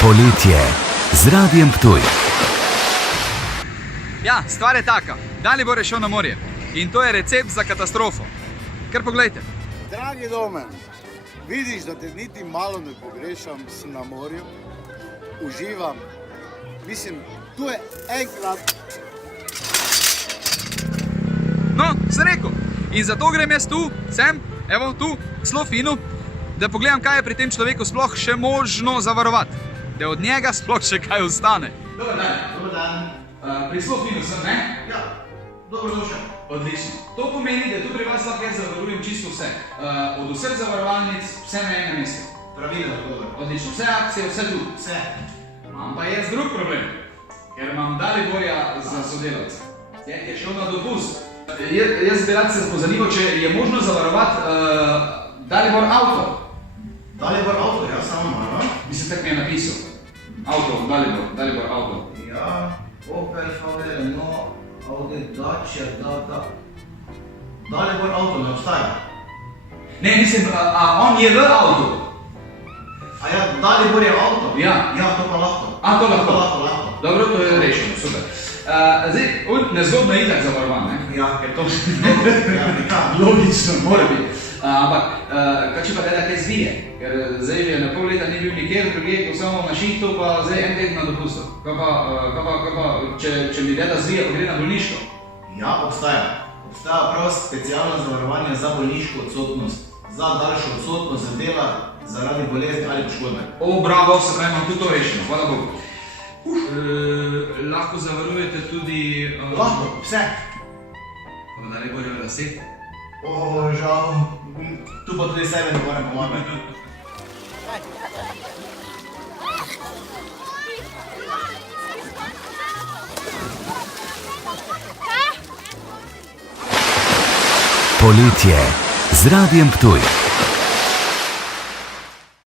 Poletje z Radiem Ptuj. Ja, stvar je taka. Dalibor je šel na morje in to je recept za katastrofo. Kar poglejte. Dragi Domen, vidiš, da te niti malo ne pogrešam, sem na morju, uživam. Mislim, tu je enkrat. No, sem rekel. In zato grem jaz tu, evo tu, zelo fino, da pogledam, kaj je pri tem človeku sploh še možno zavarovati. Da od njega sploh še kaj ostane. Dobar dan. Dobar dan. Pri zelo fino sem, ne? Ja, dobrodošel. Odlično. To pomeni, da tu pri vas lahko jaz zavarujem čisto vse. Od vseh zavarovalnic, vse na enem mestu. Pravilno, dobro. Odlično. Vse akcije, vse tu. Vse. Imam pa jaz drug problem, ker imam Daliborja za sodelavca. Je šel na dopust. Jaz bi rad se pozanimal, če je možno zavarovati Dalibor avto. Dalibor avto, ja, samo malo. Mislim, tak mi je napisal. Avto, Dalibor avto. Ja, Opel Favre, no, Audi, Dacia, Data. Dalibor avto ne obstaja. Ne, mislim, on je v avtu. A ja, Dalibor je avto? Ja. Ja, to pa lahko. A, to lahko? Lahko. Dobro, to je rešeno, super. Zdaj, nezgodno je itak zavarovan, ne? Ja, Ker to ja, nikam. logično mora biti. Ampak, kaj če pa gleda kaj zvije? Ker zdaj že na pol leta ni bil nikjer drugje, ko samo na šihtu, pa zdaj en teden na dopustu. Kaj pa, če mi gleda zvije, pa gre na bolniško? Ja, obstaja. Obstaja prav specialno zavarovanje za bolniško odsotnost. Za daljšo odsotnost z dela zaradi bolezni ali poškodbe. O, bravo, se pravi, imam tudi to rešeno, hvala Bogu. Lahko zavarujete tudi... Lahko, vse. Pa da ne bojo lase? O, žal. Tu pa tudi sebe ne morem pomagati. Poletje z Radiem Ptuj.